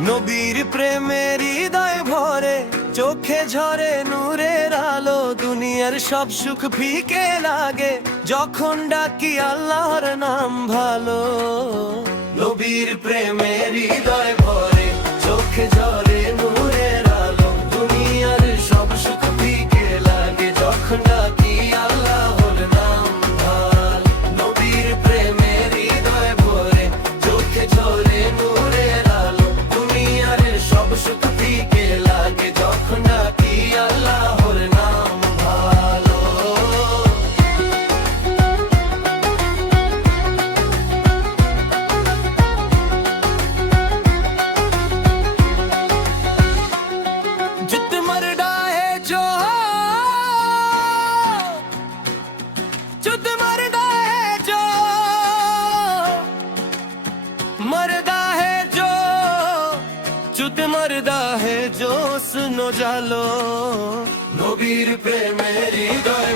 নবীর প্রেমের হৃদয় ভরে, চোখে ঝরে নূরের আলো। দুনিয়ার সব সুখ ফিকে লাগে যখন ডাকি আল্লাহর নাম ভালো। নবীর প্রেমের হৃদয় ভরে, চোখে ঝরে নূরের আলো। দুনিয়ার সব সুখ ফিকে লাগে যখন ডাকি আল্লাহর নাম ভালো। নবীর প্রেমের হৃদয় ভরে, চোখে ঝরে নূরের আলো। দুনিয়ার সব সুখ ফিকে লাগে যখন ডাকি আল্লাহর নাম ভালো। जित मरदा है जो, जुत मरदा है जो, मरदा है जो, जुत मरदा है जो। सुनो जालो नबीर प्रेमेर हृदय